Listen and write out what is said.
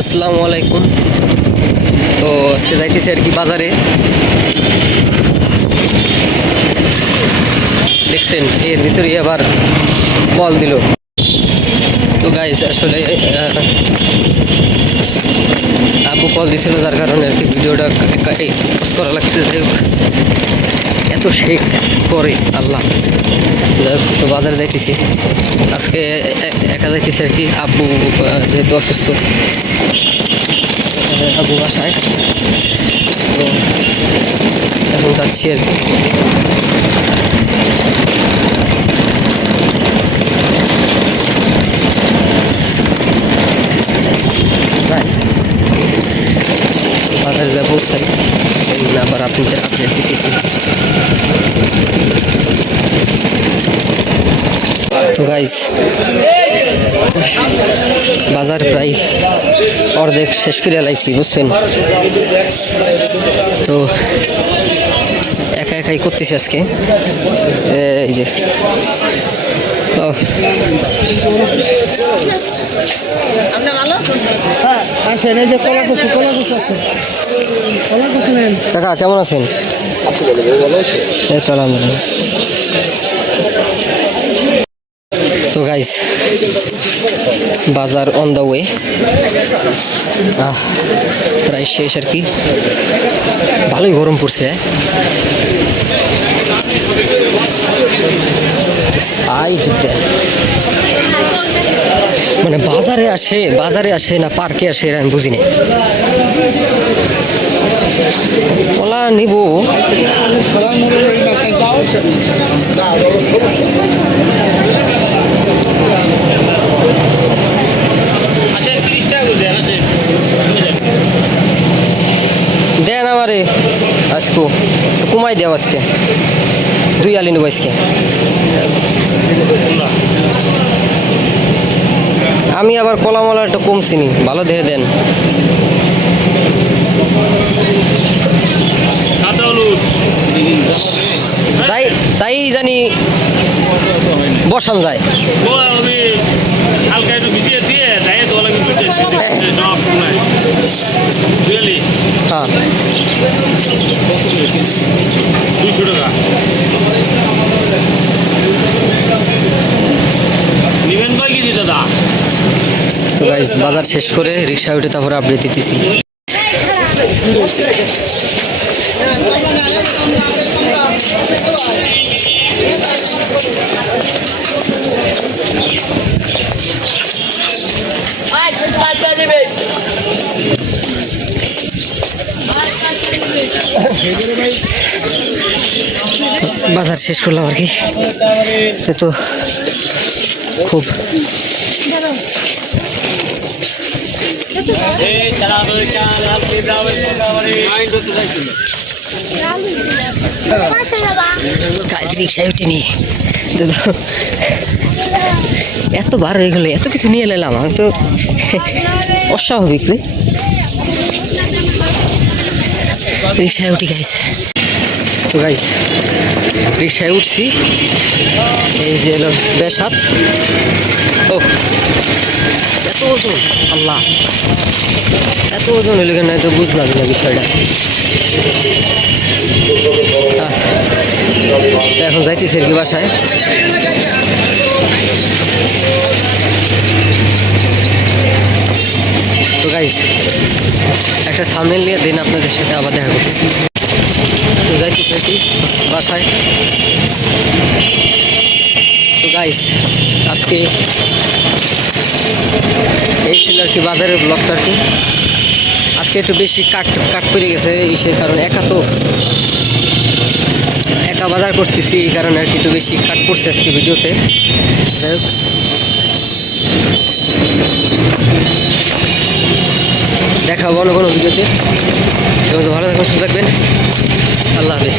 আসসালামু আলাইকুম। তো আজকে যাইতেছি আর কি বাজারে। দেখছেন এর ভিতরে আবার কল দিল। তো গাইস আসলে আপু কল দিছিল, যার কারণে আর কি ভিডিওটা পোস্ট করা লাগছে। যাই হোক, এত শেখ করে আল্লাহ। তো বাজারে যাইতেছি আজকে, একা যাইতেছি আর কি। আব্বু যেহেতু অসুস্থ, আব্বু বাসায়, তো এখন যাচ্ছি আর কি। বাজারে যাবো, চাই আবার আপনাদের আপডেট দিতেছি। তো গাইস, বাজার প্রায় অর্ধেক শেষ করে লাইছি, বুঝছেন। তো একা একাই করতেছি আজকে। এই যে কাকা কেমন আছেন? এই তো আলহামদুলিল্লাহ। তো গাইস, বাজার অন দ্য ওয়ে, প্রায় শেষ আর কি। ভালোই গরম পড়ছে। মানে বাজারে আসে না পার্কে আসে, আমি বুঝি না। কলা নিব, দেন আমারে আজকে কমাই দেও। আজকে 2 আলি নেব আজকে। আমি আবার কলামলা একটু কম চিনি, ভালো দেখে দেন। চাই জানি বসান যায়। হ্যাঁ, 200 টাকা নিবেন কয় কেজি দাদা? তো গাইস, বাজার শেষ করে রিক্সা উঠে তারপরে আপডেট দিতেছি। বাজার শেষ করলাম আর কি। তো খুব রিক্সায় উঠিনি, এত বার হয়ে গেলে এত কিছু নিয়ে এলাম, আমি তো অস্বাভাবিক রে। রিক্সায় উঠি গাইস। তো গাইস, রিক্সায় উঠছি, এই যে এলো বেশ হাত। ও এত ওজন, আল্লাহ, এত ওজন হইলে কেন তো বুঝলাম না বিষয়টা। এখন যাইতেছি আর কি বাসায়। তো গাইস, একটা থাম্বনেল নিয়ে দিন আপনাদের সাথে আবার দেখা করতেছি। তো যাইতেছি আর কি বাসায়। তো গাইস, আজকে এই ছিল আর কি বাজারের ব্লগটা আর কি। আজকে একটু বেশি কাট পড়ে গেছে, সে কারণে একা বাজার করতেছি, এই কারণে আর কি একটু বেশি কাট পড়ছে আজকে ভিডিওতে। যাই হোক, দেখা হবো অন্য কোনো ভিডিওতে। ভালো থাকবেন, সুস্থ থাকবেন। আল্লাহ হাফেজ।